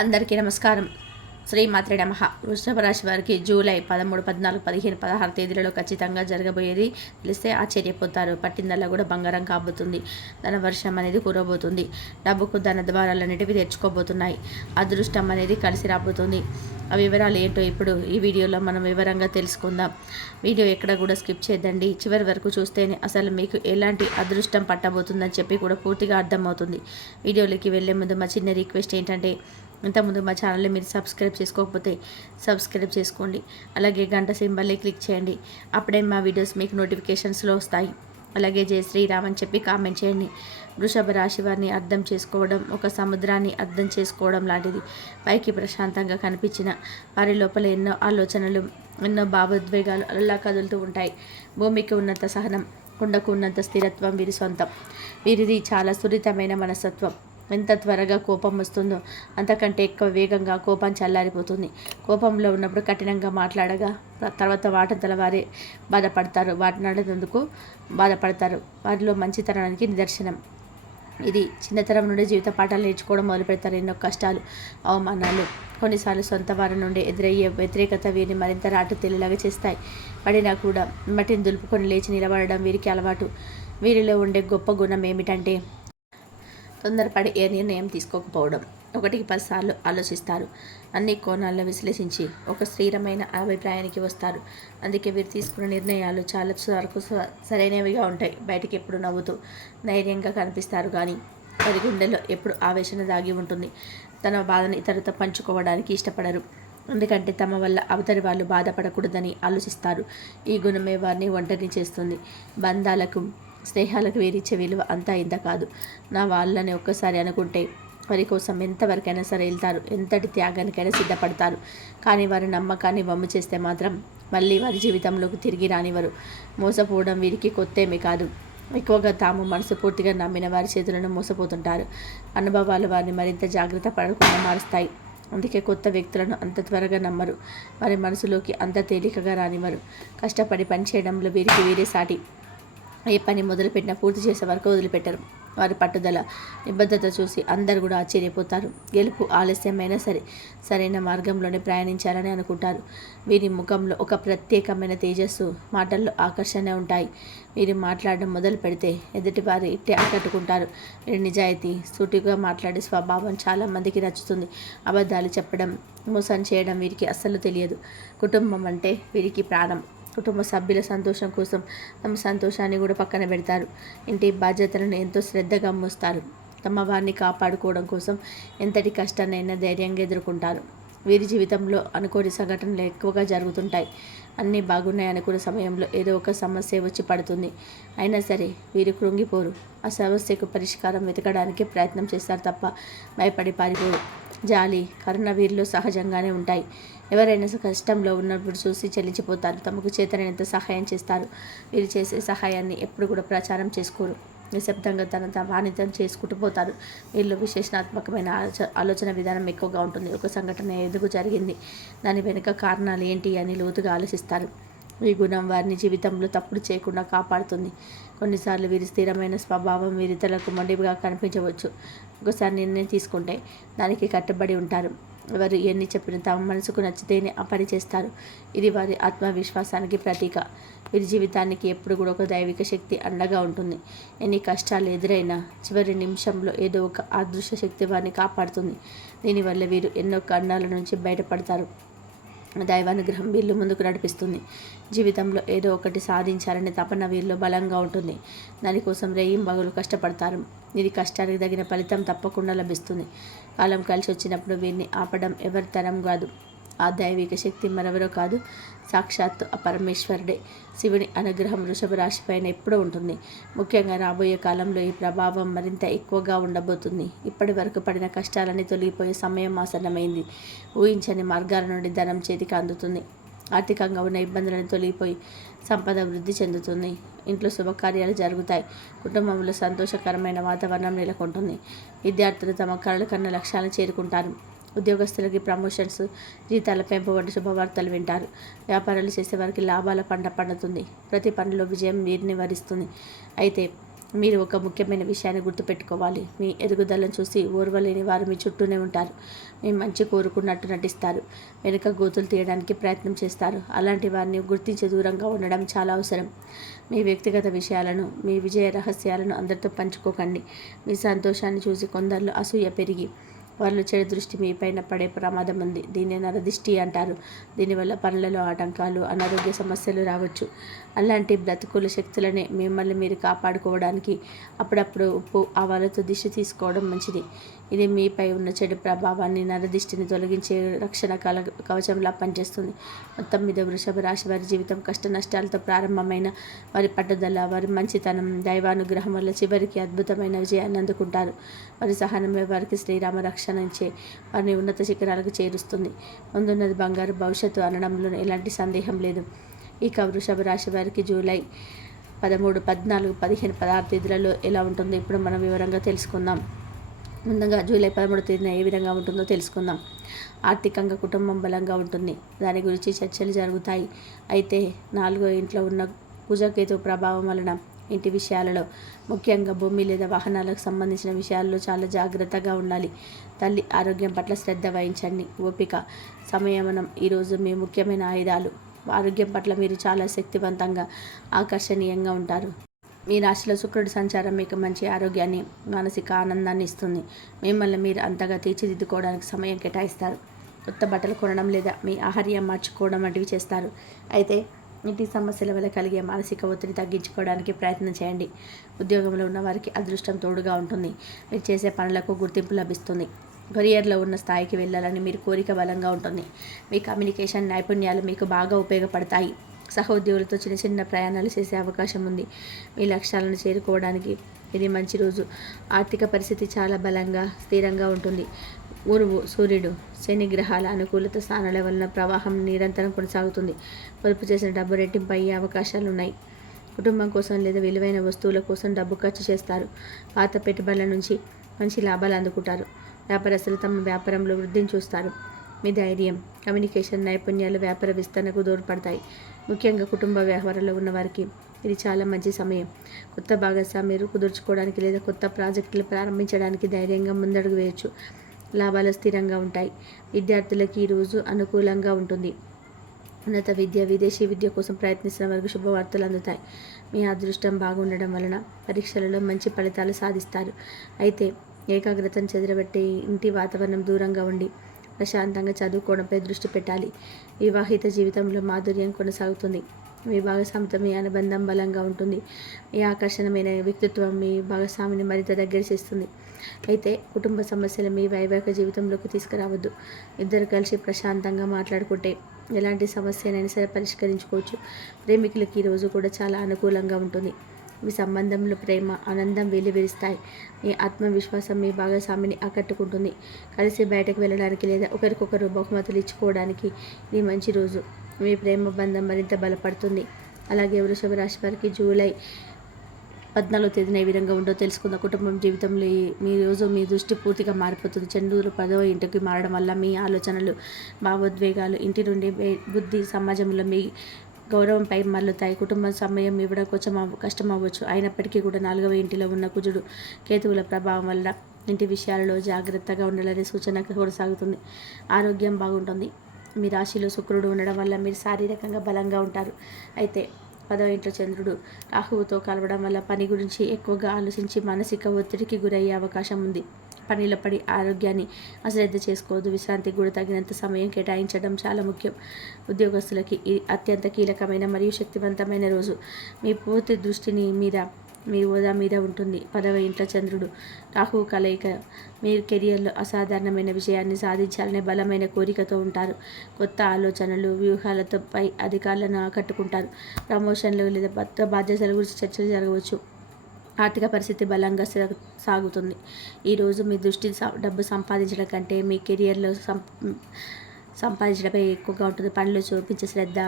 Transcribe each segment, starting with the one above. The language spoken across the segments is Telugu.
అందరికీ నమస్కారం. శ్రీమాత్రే నమః. వృషభ రాశి వారికి జూలై 13, 14, 15, 16 తేదీలలో ఖచ్చితంగా జరగబోయేది తెలిస్తే ఆశ్చర్యపోతారు. పట్టిందల్లా కూడా బంగారం కాబోతుంది. ధన వర్షం అనేది కురవబోతుంది. డబ్బుకు ధన ద్వారాలన్నిటివి తెచ్చుకోబోతున్నాయి. అదృష్టం అనేది కలిసి రాబోతుంది. ఆ వివరాలు ఏంటో ఇప్పుడు ఈ వీడియోలో మనం వివరంగా తెలుసుకుందాం. వీడియో ఎక్కడ కూడా స్కిప్ చేయదండి. చివరి వరకు చూస్తేనే అసలు మీకు ఎలాంటి అదృష్టం పట్టబోతుందని చెప్పి కూడా పూర్తిగా అర్థమవుతుంది. వీడియోలోకి వెళ్ళే ముందు మా చిన్న రిక్వెస్ట్ ఏంటంటే, ఇంతకుముందు మా ఛానల్ని మీరు సబ్స్క్రైబ్ చేసుకోకపోతే సబ్స్క్రైబ్ చేసుకోండి. అలాగే గంట సింబల్ని క్లిక్ చేయండి. అప్పుడే మా వీడియోస్ మీకు నోటిఫికేషన్స్లో వస్తాయి. అలాగే జై శ్రీరామ్ అని చెప్పి కామెంట్ చేయండి. వృషభ రాశి వారిని అర్థం చేసుకోవడం ఒక సముద్రాన్ని అర్థం చేసుకోవడం లాంటిది. పైకి ప్రశాంతంగా కనిపించిన వారి లోపల ఎన్నో ఆలోచనలు, ఎన్నో భావోద్వేగాలు అలా కదులుతూ ఉంటాయి. భూమికి ఉన్నంత సహనం, కుండకు ఉన్నంత స్థిరత్వం వీరి సొంతం. వీరిది చాలా సున్నితమైన మనస్తత్వం. ఎంత త్వరగా కోపం వస్తుందో అంతకంటే ఎక్కువ వేగంగా కోపం చల్లారిపోతుంది. కోపంలో ఉన్నప్పుడు కఠినంగా మాట్లాడగా తర్వాత వాటంతల వారే బాధపడతారు. మాట్లాడేందుకు బాధపడతారు. వారిలో మంచితనానికి నిదర్శనం ఇది. చిన్నతనం నుండి జీవిత పాఠాలు నేర్చుకోవడం మొదలు పెడతారు. ఎన్నో కష్టాలు, అవమానాలు, కొన్నిసార్లు సొంత వారి నుండి ఎదురయ్యే వ్యతిరేకత వీరిని మరింత రాటు తెలియలాగా చేస్తాయి. పడినా కూడా మట్టిని దులుపుకొని లేచి నిలబడడం వీరికి అలవాటు. వీరిలో ఉండే గొప్ప గుణం ఏమిటంటే, తొందరపడి ఏ నిర్ణయం తీసుకోకపోవడం. 1కి 10 సార్లు ఆలోచిస్తారు. అన్ని కోణాల్లో విశ్లేషించి ఒక స్థిరమైన అభిప్రాయానికి వస్తారు. అందుకే వీరు తీసుకున్న నిర్ణయాలు చాలా వరకు సరైనవిగా ఉంటాయి. బయటికి ఎప్పుడు నవ్వుతూ ధైర్యంగా కనిపిస్తారు, కానీ వారి గుండెలో ఎప్పుడు ఆవేశన దాగి ఉంటుంది. తన బాధను ఇతరులతో పంచుకోవడానికి ఇష్టపడరు. ఎందుకంటే తమ వల్ల అవతలి వాళ్ళు బాధపడకూడదని ఆలోచిస్తారు. ఈ గుణమే వారిని ఒంటరిని చేస్తుంది. బంధాలకు, స్నేహాలకు వీరిచ్చే విలువ అంతా ఇంత కాదు. నా వాళ్ళని ఒక్కసారి అనుకుంటే వారి కోసం ఎంతవరకైనా సరే వెళ్తారు. ఎంతటి త్యాగానికైనా సిద్ధపడతారు. కానీ వారి నమ్మకాన్ని వమ్ము చేస్తే మాత్రం మళ్ళీ వారి జీవితంలోకి తిరిగి రానివ్వరు. మోసపోవడం వీరికి కొత్తేమీ కాదు. ఎక్కువగా తాము మనస్ఫూర్తిగా నమ్మిన వారి చేతులను మోసపోతుంటారు. అనుభవాలు వారిని మరింత జాగ్రత్త పడకుండా మారుస్తాయి. అందుకే కొత్త వ్యక్తులను అంత త్వరగా నమ్మరు. వారి మనసులోకి అంత తేలికగా రానివ్వరు. కష్టపడి పనిచేయడంలో వీరికి వీరే సాటి. ఏ పని మొదలుపెట్టినా పూర్తి చేసే వరకు వదిలిపెట్టరు. వారి పట్టుదల, నిబద్ధత చూసి అందరు కూడా ఆశ్చర్యపోతారు. గెలుపు ఆలస్యమైనా సరే సరైన మార్గంలోనే ప్రయాణించాలని అనుకుంటారు. వీరి ముఖంలో ఒక ప్రత్యేకమైన తేజస్సు, మాటల్లో ఆకర్షణ ఉంటాయి. వీరు మాట్లాడడం మొదలు పెడితే ఎదుటి వారు ఇట్టే ఆకట్టుకుంటారు. వీరి నిజాయితీ, సూటిగా మాట్లాడే స్వభావం చాలామందికి నచ్చుతుంది. అబద్ధాలు చెప్పడం, మోసం చేయడం వీరికి అస్సలు తెలియదు. కుటుంబం అంటే వీరికి ప్రాణం. కుటుంబ సభ్యుల సంతోషం కోసం తమ సంతోషాన్ని కూడా పక్కన పెడతారు. ఇంటి బాధ్యతలను ఎంతో శ్రద్ధగా మోస్తారు. తమ వారిని కాపాడుకోవడం కోసం ఎంతటి కష్టాన్నైనా ధైర్యంగా ఎదుర్కొంటారు. వీరి జీవితంలో అనుకోని సంఘటనలు ఎక్కువగా జరుగుతుంటాయి. అన్నీ బాగున్నాయి అనుకున్న సమయంలో ఏదో ఒక సమస్య వచ్చి పడుతుంది. అయినా సరే వీరు కృంగిపోరు. ఆ సమస్యకు పరిష్కారం వెతకడానికి ప్రయత్నం చేస్తారు తప్ప భయపడి పారిపోరు. జాలి, కరుణ వీరిలో సహజంగానే ఉంటాయి. ఎవరైనా కష్టంలో ఉన్నప్పుడు చూసి చెల్లించిపోతారు. తమకు చేతనైనంత సహాయం చేస్తారు. వీరు చేసే సహాయాన్ని ఎప్పుడు కూడా ప్రచారం చేసుకోరు. నిశ్శబ్దంగా తన వాణిజ్యం చేసుకుంటూ పోతారు. వీళ్ళు విశేషణాత్మకమైన ఆలోచన విధానం ఎక్కువగా ఉంటుంది. ఒక సంఘటన ఎందుకు జరిగింది, దాని వెనుక కారణాలు ఏంటి అని లోతుగా ఆలోచిస్తారు. ఈ గుణం వారిని జీవితంలో తప్పుడు చేయకుండా కాపాడుతుంది. కొన్నిసార్లు వీరి స్థిరమైన స్వభావం వీరితలకు మొండిగా కనిపించవచ్చు. ఒకసారి నిర్ణయం తీసుకుంటే దానికి కట్టుబడి ఉంటారు. ఎవరు ఎన్ని చెప్పినా తమ మనసుకు నచ్చితేనే ఆ పని చేస్తారు. ఇది వారి ఆత్మవిశ్వాసానికి ప్రతీక. వీరి జీవితానికి ఎప్పుడు కూడా ఒక దైవిక శక్తి అండగా ఉంటుంది. ఎన్ని కష్టాలు ఎదురైనా చివరి నిమిషంలో ఏదో ఒక అదృశ్య శక్తి వారిని కాపాడుతుంది. దీనివల్ల వీరు ఎన్నో ఖండాల నుంచి బయటపడతారు. దైవానుగ్రహం వీళ్ళు ముందుకు నడిపిస్తుంది. జీవితంలో ఏదో ఒకటి సాధించాలనే తపన వీరిలో బలంగా ఉంటుంది. దానికోసం రేయింబగలు కష్టపడతారు. ఇది కష్టానికి తగిన ఫలితం తప్పకుండా లభిస్తుంది. కాలం కలిసి వచ్చినప్పుడు వీరిని ఆపడం ఎవరి తరం కాదు. ఆ దైవిక శక్తి మరెవరో కాదు, సాక్షాత్తు ఆ పరమేశ్వరుడే. శివుని అనుగ్రహం వృషభ రాశిపైన ఎప్పుడూ ఉంటుంది. ముఖ్యంగా రాబోయే కాలంలో ఈ ప్రభావం మరింత ఎక్కువగా ఉండబోతుంది. ఇప్పటి వరకు పడిన కష్టాలన్నీ తొలగిపోయే సమయం ఆసన్నమైంది. ఊహించని మార్గాల నుండి ధనం చేతికి అందుతుంది. ఆర్థికంగా ఉన్న ఇబ్బందులను తొలగిపోయి సంపద వృద్ధి చెందుతుంది. ఇంట్లో శుభకార్యాలు జరుగుతాయి. కుటుంబంలో సంతోషకరమైన వాతావరణం నెలకొంటుంది. విద్యార్థులు తమ కలలు కన్న లక్ష్యాలను చేరుకుంటారు. ఉద్యోగస్తులకి ప్రమోషన్స్, జీతాల పెంపు వంటి శుభవార్తలు వింటారు. వ్యాపారాలు చేసేవారికి లాభాల పంట పండుతుంది. ప్రతి పనిలో విజయం వీరిని వరిస్తుంది. అయితే మీరు ఒక ముఖ్యమైన విషయాన్ని గుర్తుపెట్టుకోవాలి. మీ ఎదుగుదలను చూసి ఓర్వలేని వారు మీ చుట్టూనే ఉంటారు. మీ మంచి కోరుకున్నట్టు నటిస్తారు. వెనుక గోతులు తీయడానికి ప్రయత్నం చేస్తారు. అలాంటి వారిని గుర్తించి దూరంగా ఉండడం చాలా అవసరం. మీ వ్యక్తిగత విషయాలను, మీ విజయ రహస్యాలను అందరితో పంచుకోకండి. మీ సంతోషాన్ని చూసి కొందరిలో అసూయ పెరిగి వాళ్ళు చెడు దృష్టి మీపైన పడే ప్రమాదం ఉంది. దీన్ని నరదిష్టి అంటారు. దీనివల్ల పనులలో ఆటంకాలు, అనారోగ్య సమస్యలు రావచ్చు. అలాంటి బ్రతుకుల శక్తులనే మిమ్మల్ని మీరు కాపాడుకోవడానికి అప్పుడప్పుడు ఉప్పు ఆవాలతో దిష్టి తీసుకోవడం మంచిది. ఇది మీపై ఉన్న చెడు ప్రభావాన్ని, నరదిష్టిని తొలగించే రక్షణ కవచంలా పనిచేస్తుంది. మొత్తం మీద వృషభ రాశి వారి జీవితం కష్ట నష్టాలతో ప్రారంభమైన వారి పట్టుదల, వారి మంచితనం, దైవానుగ్రహం వల్ల చివరికి అద్భుతమైన విజయాన్ని అందుకుంటారు. వారి సహనమే వారికి శ్రీరామ రక్షణ ఇచ్చే వారిని ఉన్నత శిఖరాలకు చేరుస్తుంది. ముందున్నది బంగారు భవిష్యత్తు అనడంలో ఎలాంటి సందేహం లేదు. ఇక వృషభ రాశి వారికి జూలై 13, 14, 15, 16 తేదీలలో ఎలా ఉంటుందో ఇప్పుడు మనం వివరంగా తెలుసుకుందాం. ముందుగా జూలై 13 తేదీన ఏ విధంగా ఉంటుందో తెలుసుకుందాం. ఆర్థికంగా కుటుంబం బలంగా ఉంటుంది. దాని గురించి చర్చలు జరుగుతాయి. అయితే 4వ ఇంట్లో ఉన్న కుజకేతు ప్రభావం వలన ఇంటి విషయాలలో, ముఖ్యంగా భూమి లేదా వాహనాలకు సంబంధించిన విషయాల్లో చాలా జాగ్రత్తగా ఉండాలి. తల్లి ఆరోగ్యం పట్ల శ్రద్ధ వహించండి. ఓపిక, సంయమనం ఈరోజు మీ ముఖ్యమైన ఆయుధాలు. ఆరోగ్యం పట్ల మీరు చాలా శక్తివంతంగా, ఆకర్షణీయంగా ఉంటారు. మీ రాశిలో శుక్రుడి సంచారం మీకు మంచి ఆరోగ్యాన్ని, మానసిక ఆనందాన్ని ఇస్తుంది. మిమ్మల్ని మీరు అంతగా తీర్చిదిద్దుకోవడానికి సమయం కేటాయిస్తారు. కొత్త బట్టలు కొనడం లేదా మీ ఆహార్యం మార్చుకోవడం వంటివి చేస్తారు. అయితే ఇంటి సమస్యల వల్ల కలిగే మానసిక ఒత్తిడి తగ్గించుకోవడానికి ప్రయత్నం చేయండి. ఉద్యోగంలో ఉన్న వారికి అదృష్టం తోడుగా ఉంటుంది. మీరు చేసే పనులకు గుర్తింపు లభిస్తుంది. కెరియర్లో ఉన్న స్థాయికి వెళ్ళాలని మీరు కోరిక బలంగా ఉంటుంది. మీ కమ్యూనికేషన్ నైపుణ్యాలు మీకు బాగా ఉపయోగపడతాయి. సహోద్యోగులతో చిన్న చిన్న ప్రయాణాలు చేసే అవకాశం ఉంది. మీ లక్ష్యాలను చేరుకోవడానికి ఇది మంచి రోజు. ఆర్థిక పరిస్థితి చాలా బలంగా, స్థిరంగా ఉంటుంది. గురువు, సూర్యుడు, శని గ్రహాల అనుకూలత స్థానాల వలన ప్రవాహం నిరంతరం కొనసాగుతుంది. పొదుపు చేసిన డబ్బు రెట్టింపు అయ్యే అవకాశాలు ఉన్నాయి. కుటుంబం కోసం లేదా విలువైన వస్తువుల కోసం డబ్బు ఖర్చు చేస్తారు. పాత పెట్టుబడుల నుంచి మంచి లాభాలు అందుకుంటారు. వ్యాపారస్తులు తమ వ్యాపారంలో వృద్ధిని చూస్తారు. మీ ధైర్యం, కమ్యూనికేషన్ నైపుణ్యాలు వ్యాపార విస్తరణకు దోడ్పడతాయి. ముఖ్యంగా కుటుంబ వ్యవహారాల్లో ఉన్నవారికి ఇది చాలా మంచి సమయం. కొత్త భాగస్వామ్యాలు కుదుర్చుకోవడానికి లేదా కొత్త ప్రాజెక్టులు ప్రారంభించడానికి ధైర్యంగా ముందడుగు వేయచ్చు. లాభాలు స్థిరంగా ఉంటాయి. విద్యార్థులకి ఈరోజు అనుకూలంగా ఉంటుంది. ఉన్నత విద్య, విదేశీ విద్య కోసం ప్రయత్నిస్తున్న వారికి శుభవార్తలు అందుతాయి. మీ అదృష్టం బాగుండడం వలన పరీక్షలలో మంచి ఫలితాలు సాధిస్తారు. అయితే ఏకాగ్రతను చెదరబెట్టే ఇంటి వాతావరణం దూరంగా ఉండి ప్రశాంతంగా చదువుకోవడంపై దృష్టి పెట్టాలి. వివాహిత జీవితంలో మాధుర్యం కొనసాగుతుంది. మీ భాగస్వామితో మీ అనుబంధం బలంగా ఉంటుంది. మీ ఆకర్షణమైన వ్యక్తిత్వం మీ భాగస్వామిని మరింత దగ్గర చేస్తుంది. అయితే కుటుంబ సమస్యలు మీ వైవాహిక జీవితంలోకి తీసుకురావద్దు. ఇద్దరు కలిసి ప్రశాంతంగా మాట్లాడుకుంటే ఎలాంటి సమస్యనైనా సరే పరిష్కరించుకోవచ్చు. ప్రేమికులకి ఈరోజు కూడా చాలా అనుకూలంగా ఉంటుంది. మీ సంబంధంలో ప్రేమ, ఆనందం వెల్లివిరుస్తాయి. మీ ఆత్మవిశ్వాసం మీ భాగస్వామిని ఆకట్టుకుంటుంది. కలిసి బయటకు వెళ్ళడానికి లేదా ఒకరికొకరు బహుమతులు ఇచ్చుకోవడానికి ఇది మంచి రోజు. మీ ప్రేమ బంధం మరింత బలపడుతుంది. అలాగే వృషభ రాశి వారికి జూలై 14వ తేదీన ఏ విధంగా ఉందో తెలుసుకుందాం. కుటుంబం జీవితంలో మీ రోజు మీ దృష్టి పూర్తిగా మారిపోతుంది. చంద్రుడు 10వ ఇంటికి మారడం వల్ల మీ ఆలోచనలు, భావోద్వేగాలు ఇంటి నుండి బుద్ధి, సమాజంలో మీ గౌరవంపై మల్లుతాయి. కుటుంబం సమయం ఇవ్వడం కొంచెం కష్టం అవ్వచ్చు. అయినప్పటికీ కూడా 4వ ఇంటిలో ఉన్న కుజుడు, కేతువుల ప్రభావం వల్ల ఇంటి విషయాలలో జాగ్రత్తగా ఉండాలనే సూచన కొనసాగుతుంది. ఆరోగ్యం బాగుంటుంది. మీ రాశిలో శుక్రుడు ఉండడం వల్ల మీరు శారీరకంగా బలంగా ఉంటారు. అయితే 10వ ఇంట్లో చంద్రుడు రాహువుతో కలవడం వల్ల పని గురించి ఎక్కువగా ఆలోచించి మానసిక ఒత్తిడికి గురయ్యే అవకాశం ఉంది. పనిలో పడి ఆరోగ్యాన్ని అశ్రద్ధ చేసుకోవద్దు. విశ్రాంతికి కూడా తగినంత సమయం కేటాయించడం చాలా ముఖ్యం. ఉద్యోగస్తులకి ఇది అత్యంత కీలకమైన మరియు శక్తివంతమైన రోజు. మీ పూర్తి దృష్టిని మీ హోదా మీద ఉంటుంది. 10వ ఇంట్లో చంద్రుడు రాహువు కలయిక మీరు కెరియర్లో అసాధారణమైన విజయాన్ని సాధించాలనే బలమైన కోరికతో ఉంటారు. కొత్త ఆలోచనలు, వ్యూహాలతో పై అధికారులను ఆకట్టుకుంటారు. ప్రమోషన్లు లేదా కొత్త బాధ్యతల గురించి చర్చలు జరగవచ్చు. ఆర్థిక పరిస్థితి బలంగా సాగుతుంది. ఈరోజు మీ దృష్టి డబ్బు సంపాదించడం కంటే మీ కెరియర్లో సంపాదించడంపై ఎక్కువగా ఉంటుంది. పనిలో చూపించే శ్రద్ధ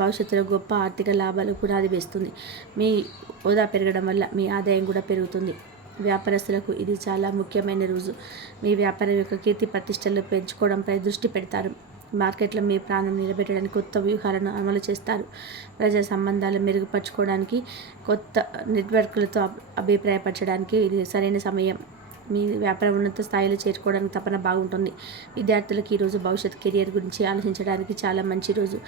భవిష్యత్తులో గొప్ప ఆర్థిక లాభాలు పునాది వేస్తుంది. మీ హోదా పెరగడం వల్ల మీ ఆదాయం కూడా పెరుగుతుంది. వ్యాపారస్తులకు ఇది చాలా ముఖ్యమైన రోజు. మీ వ్యాపారం యొక్క కీర్తి ప్రతిష్టలు పెంచుకోవడంపై దృష్టి పెడతారు. మార్కెట్లో మీ ప్రాణం నిలబెట్టడానికి కొత్త వ్యూహాలను అమలు చేస్తారు. ప్రజా సంబంధాలు మెరుగుపరచుకోవడానికి, కొత్త నెట్వర్క్లతో అభిప్రాయపరచడానికి ఇది సరైన సమయం. మీ వ్యాపారం ఉన్నత స్థాయిలో చేరుకోవడానికి తపన బాగుంటుంది. విద్యార్థులకు ఈరోజు భవిష్యత్ కెరియర్ గురించి ఆలోచించడానికి చాలా మంచి రోజు.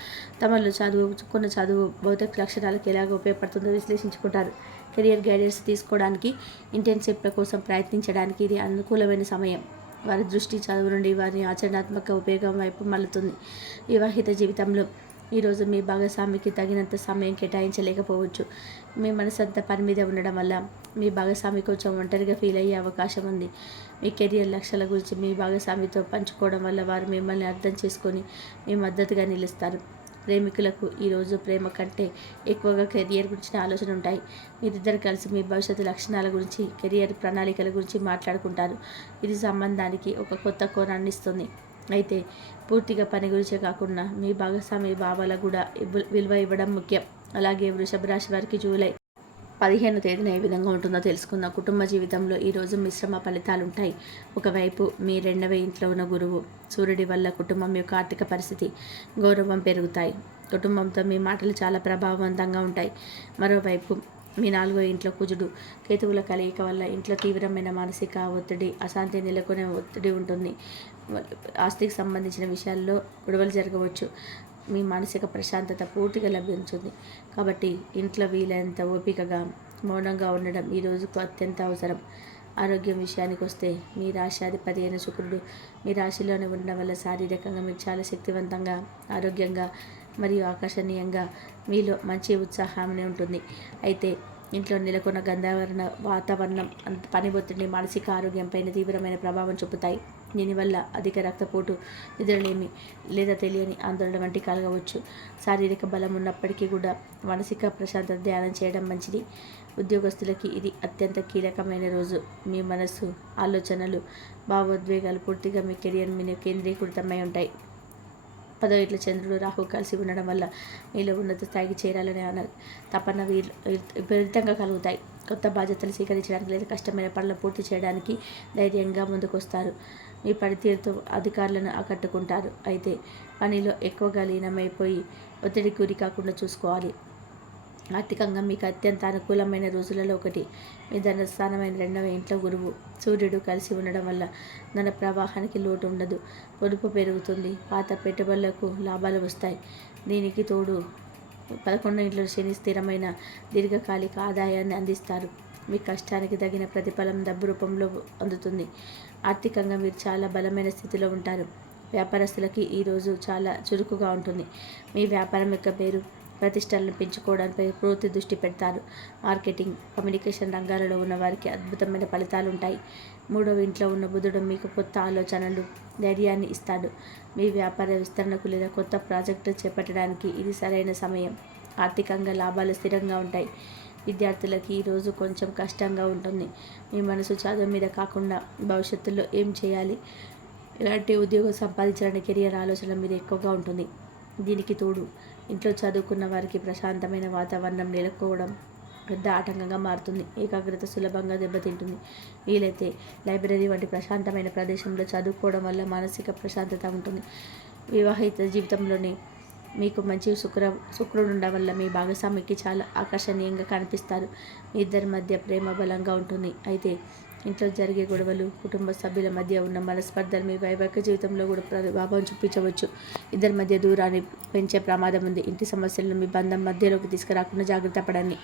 తమలో చదువుకున్న చదువు భౌతిక లక్షణాలకు ఎలాగ ఉపయోగపడుతుందో విశ్లేషించుకుంటారు. కెరియర్ గైడెన్స్ తీసుకోవడానికి, ఇంటర్న్షిప్ల కోసం ప్రయత్నించడానికి ఇది అనుకూలమైన సమయం. వారి దృష్టి చదువు నుండి వారి ఆచరణాత్మక ఉపయోగం వైపు మళ్ళుతుంది. వివాహిత జీవితంలో ఈరోజు మీ భాగస్వామికి తగినంత సమయం కేటాయించలేకపోవచ్చు. మీ మనసంతా పని మీద ఉండడం వల్ల మీ భాగస్వామి కొంచెం ఒంటరిగా ఫీల్ అయ్యే అవకాశం ఉంది. మీ కెరియర్ లక్ష్యాల గురించి మీ భాగస్వామితో పంచుకోవడం వల్ల వారు మిమ్మల్ని అర్థం చేసుకొని మీ మద్దతుగా నిలుస్తారు. ప్రేమికులకు ఈరోజు ప్రేమ కంటే ఎక్కువగా కెరియర్ గురించిన ఆలోచన ఉంటాయి. మీరిద్దరు కలిసి మీ భవిష్యత్తు లక్షణాల గురించి, కెరియర్ ప్రణాళికల గురించి మాట్లాడుకుంటారు. ఇది సంబంధానికి ఒక కొత్త కోణాన్ని ఇస్తుంది. అయితే పూర్తిగా పని గురించే కాకుండా మీ భాగస్వామి భావాలకు కూడా విలువ ఇవ్వడం ముఖ్యం. అలాగే వృషభ రాశి వారికి జూలై 15వ తేదీన ఏ విధంగా ఉంటుందో తెలుసుకుందాం. కుటుంబ జీవితంలో ఈరోజు మిశ్రమ ఫలితాలు ఉంటాయి. ఒకవైపు మీ 2వ ఇంట్లో ఉన్న గురువు, సూర్యుడి వల్ల కుటుంబం యొక్క ఆర్థిక పరిస్థితి, గౌరవం పెరుగుతాయి. కుటుంబంతో మీ మాటలు చాలా ప్రభావవంతంగా ఉంటాయి. మరోవైపు మీ 4వ ఇంట్లో కుజుడు, కేతువుల కలయిక వల్ల ఇంట్లో తీవ్రమైన మానసిక ఒత్తిడి, అశాంతి నెలకొనే ఒత్తిడి ఉంటుంది. ఆస్తికి సంబంధించిన విషయాల్లో గొడవలు జరగవచ్చు. మీ మానసిక ప్రశాంతత పూర్తిగా లభించుతుంది. కాబట్టి ఇంట్లో వీలైనంత ఓపికగా, మౌనంగా ఉండడం ఈ రోజుకు అత్యంత అవసరం. ఆరోగ్యం విషయానికి వస్తే మీ రాశ్యాధిపతి అయిన శుక్రుడు మీ రాశిలోనే ఉండడం వల్ల శారీరకంగా మీరు చాలా శక్తివంతంగా, ఆరోగ్యంగా మరియు ఆకర్షణీయంగా, మీలో మంచి ఉత్సాహాన్ని ఉంటుంది. అయితే ఇంట్లో నెలకొన్న గందరగోళ వాతావరణం పని ఒత్తిడి మానసిక ఆరోగ్యంపైన తీవ్రమైన ప్రభావం చూపుతాయి. దీనివల్ల అధిక రక్తపోటు, నిద్రలేమి లేదా తెలియని ఆందోళన వంటి కలగవచ్చు. శారీరక బలం ఉన్నప్పటికీ కూడా మానసిక ప్రశాంతత ధ్యానం చేయడం మంచిది. ఉద్యోగస్తులకి ఇది అత్యంత కీలకమైన రోజు. మీ మనస్సు, ఆలోచనలు, భావోద్వేగాలు పూర్తిగా మీ కెరియర్ మీద కేంద్రీకృతమై ఉంటాయి. 10వ ఇంట్లో చంద్రుడు, రాహు కలిసి ఉండడం వల్ల మీలో ఉన్నత స్థాయికి చేరాలనే తపన విపరీతంగా కలుగుతాయి. కొత్త బాధ్యతలు స్వీకరించడానికి లేదా కష్టమైన పనులు పూర్తి చేయడానికి ధైర్యంగా ముందుకొస్తారు. మీ పనితీరుతో అధికారులను ఆకట్టుకుంటారు. అయితే పనిలో ఎక్కువగా లీనమైపోయి ఒత్తిడికి గురి కాకుండా చూసుకోవాలి. ఆర్థికంగా మీకు అత్యంత అనుకూలమైన రోజులలో ఒకటి. మీ ధనస్థానమైన 2వ ఇంట్లో గురువు, సూర్యుడు కలిసి ఉండడం వల్ల ధన ప్రవాహానికి లోటు ఉండదు. పొదుపు పెరుగుతుంది. పాత పెట్టుబడులకు లాభాలు వస్తాయి. దీనికి తోడు 11వ ఇంట్లో శని స్థిరమైన దీర్ఘకాలిక ఆదాయాన్ని అందిస్తారు. మీ కష్టానికి తగిన ప్రతిఫలం డబ్బు రూపంలో అందుతుంది. ఆర్థికంగా మీరు చాలా బలమైన స్థితిలో ఉంటారు. వ్యాపారస్తులకి ఈరోజు చాలా చురుకుగా ఉంటుంది. మీ వ్యాపారం యొక్క పేరు, ప్రతిష్టలను పెంచుకోవడంపై పూర్తి దృష్టి పెడతారు. మార్కెటింగ్, కమ్యూనికేషన్ రంగాలలో ఉన్న వారికి అద్భుతమైన ఫలితాలు ఉంటాయి. 3వ ఇంట్లో ఉన్న బుధుడు మీకు కొత్త ఆలోచనలు, ధైర్యాన్ని ఇస్తాడు. మీ వ్యాపార విస్తరణకు లేదా కొత్త ప్రాజెక్టు చేపట్టడానికి ఇది సరైన సమయం. ఆర్థికంగా లాభాలు స్థిరంగా ఉంటాయి. విద్యార్థులకి ఈరోజు కొంచెం కష్టంగా ఉంటుంది. మీ మనసు చదువు మీద కాకుండా భవిష్యత్తులో ఏం చేయాలి, ఎలాంటి ఉద్యోగం సంపాదించాలనే కెరియర్ ఆలోచన మీద ఎక్కువగా ఉంటుంది. దీనికి తోడు ఇంట్లో చదువుకున్న వారికి ప్రశాంతమైన వాతావరణం నెలకొవడం పెద్ద ఆటంకంగా మారుతుంది. ఏకాగ్రత సులభంగా దెబ్బతింటుంది. వీలైతే లైబ్రరీ వంటి ప్రశాంతమైన ప్రదేశంలో చదువుకోవడం వల్ల మానసిక ప్రశాంతత ఉంటుంది. వివాహిత జీవితంలోని మీకు మంచి శుక్రుడు ఉండడం వల్ల మీ భాగస్వామికి చాలా ఆకర్షణీయంగా కనిపిస్తారు. మీ ఇద్దరి మధ్య ప్రేమ బలంగా ఉంటుంది. అయితే ఇంట్లో జరిగే గొడవలు, కుటుంబ సభ్యుల మధ్య ఉన్న మనస్పర్ధలు మీ వైవాహిక జీవితంలో కూడా ప్రభావం చూపించవచ్చు. ఇద్దరి మధ్య దూరాన్ని పెంచే ప్రమాదం ఉంది. ఇంటి సమస్యలను మీ బంధం మధ్యలోకి తీసుకురాకుండా జాగ్రత్త పడండి.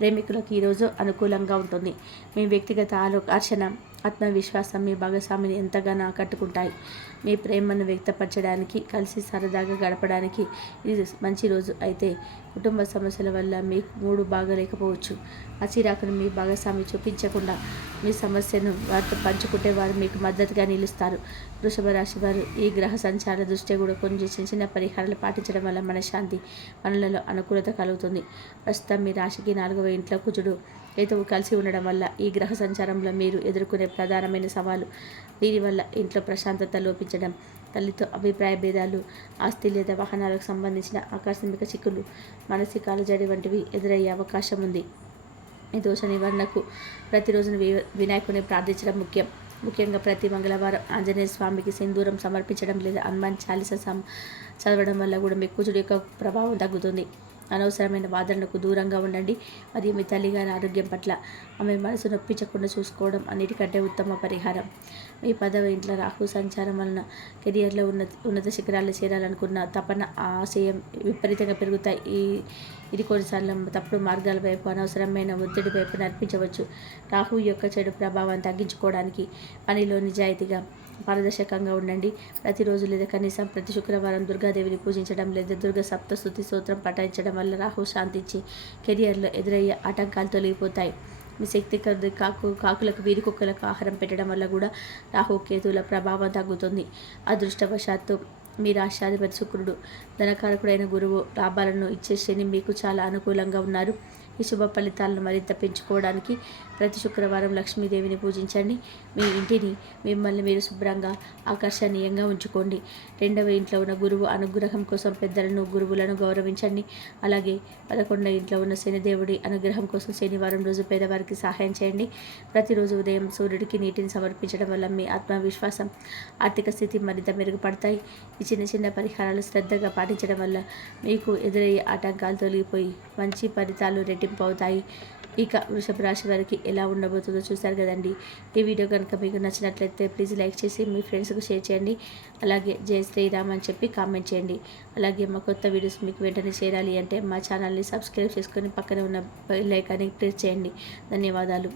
ప్రేమికులకు ఈరోజు అనుకూలంగా ఉంటుంది. మీ వ్యక్తిగత ఆకర్షణ, ఆత్మవిశ్వాసం మీ భాగస్వామిని ఎంతగానో ఆకట్టుకుంటాయి. మీ ప్రేమను వ్యక్తపరచడానికి, కలిసి సరదాగా గడపడానికి ఇది మంచి రోజు. అయితే కుటుంబ సమస్యల వల్ల మీకు మూడు బాగలేకపోవచ్చు. ఆ చిరాకును మీ భాగస్వామి చూపించకుండా మీ సమస్యను వారితో పంచుకుంటే వారు మీకు మద్దతుగా నిలుస్తారు. వృషభ రాశి వారు ఈ గ్రహ సంచార దృష్ట్యా కూడా కొంచెం చిన్న చిన్న పరిహారాలు పాటించడం వల్ల మనశ్శాంతి, పనులలో అనుకూలత కలుగుతుంది. ప్రస్తుతం మీ రాశికి 4వ ఇంట్లో కుజుడు, కేతువు కలిసి ఉండడం వల్ల ఈ గ్రహ సంచారంలో మీరు ఎదుర్కొనే ప్రధానమైన సవాలు. దీనివల్ల ఇంట్లో ప్రశాంతత లోపించడం, తల్లితో అభిప్రాయ భేదాలు, ఆస్తి లేదా వాహనాలకు సంబంధించిన ఆకస్మిక చిక్కులు, మానసిక అలజడి వంటివి ఎదురయ్యే అవకాశం ఉంది. ఈ దోష నివారణకు ప్రతిరోజు వినాయకుని ప్రార్థించడం ముఖ్యం. ముఖ్యంగా ప్రతి మంగళవారం ఆంజనేయ స్వామికి సింధూరం సమర్పించడం లేదా హనుమాన్ చాలీస చదవడం వల్ల కూడా మీ కుజుడి యొక్క ప్రభావం తగ్గుతుంది. అనవసరమైన వాదనలకు దూరంగా ఉండండి. మరియు మీ తల్లిగారి ఆరోగ్యం పట్ల ఆమె మనసు నొప్పించకుండా చూసుకోవడం అన్నిటికంటే ఉత్తమ పరిహారం. మీ 10వ ఇంట్లో రాహు సంచారం వలన కెరియర్లో ఉన్నత శిఖరాలు చేరాలనుకున్న తపన, ఆశయం విపరీతంగా పెరుగుతాయి. ఇది కొన్నిసార్లు తప్పుడు మార్గాల వైపు, అనవసరమైన ఒత్తిడి వైపు నడిపించవచ్చు. రాహు యొక్క చెడు ప్రభావాన్ని తగ్గించుకోవడానికి పనిలో నిజాయితీగా, పారదర్శకంగా ఉండండి. ప్రతిరోజు లేదా కనీసం ప్రతి శుక్రవారం దుర్గాదేవిని పూజించడం లేదా దుర్గ సప్తస్తుతి స్తోత్రం పఠించడం వల్ల రాహు శాంతించి కెరియర్లో ఎదురయ్యే ఆటంకాలు తొలగిపోతాయి. మీ శక్తి కొద్ది కాకులకు వీరికుక్కలకు ఆహారం పెట్టడం వల్ల కూడా రాహు కేతువుల ప్రభావం తగ్గుతుంది. అదృష్టవశాత్తు మీ రాష్ట్రాధిపతి శుక్రుడు, ధనకారకుడైన గురువు, లాభాలను ఇచ్చే శని మీకు చాలా అనుకూలంగా ఉన్నారు. ఈ శుభ ఫలితాలను మరింత పెంచుకోవడానికి ప్రతి శుక్రవారం లక్ష్మీదేవిని పూజించండి. మీ ఇంటిని, మిమ్మల్ని మీరు శుభ్రంగా, ఆకర్షణీయంగా ఉంచుకోండి. 2వ ఇంట్లో ఉన్న గురువు అనుగ్రహం కోసం పెద్దలను, గురువులను గౌరవించండి. అలాగే 11వ ఇంట్లో ఉన్న శనిదేవుడి అనుగ్రహం కోసం శనివారం రోజు పేదవారికి సహాయం చేయండి. ప్రతిరోజు ఉదయం సూర్యుడికి నీటిని సమర్పించడం వల్ల మీ ఆత్మవిశ్వాసం, ఆర్థిక స్థితి మరింత మెరుగుపడతాయి. ఈ చిన్న చిన్న పరిహారాలు శ్రద్ధగా పాటించడం వల్ల మీకు ఎదురయ్యే ఆటంకాలు తొలగిపోయి మంచి ఫలితాలు రెట్టింపు అవుతాయి. ఇక వృషభ రాశి వారికి ఎలా ఉండబోతుందో చూశారు కదండి. ఈ వీడియో కనుక మీకు నచ్చినట్లయితే ప్లీజ్ లైక్ చేసి మీ ఫ్రెండ్స్కి షేర్ చేయండి. అలాగే జై శ్రీరామ్ అని చెప్పి కామెంట్ చేయండి. అలాగే మా కొత్త వీడియోస్ మీకు వెంటనే చేరాలి అంటే మా ఛానల్ని సబ్స్క్రైబ్ చేసుకొని పక్కన ఉన్న బెల్ ఐకాన్ని ప్రెస్ చేయండి. ధన్యవాదాలు.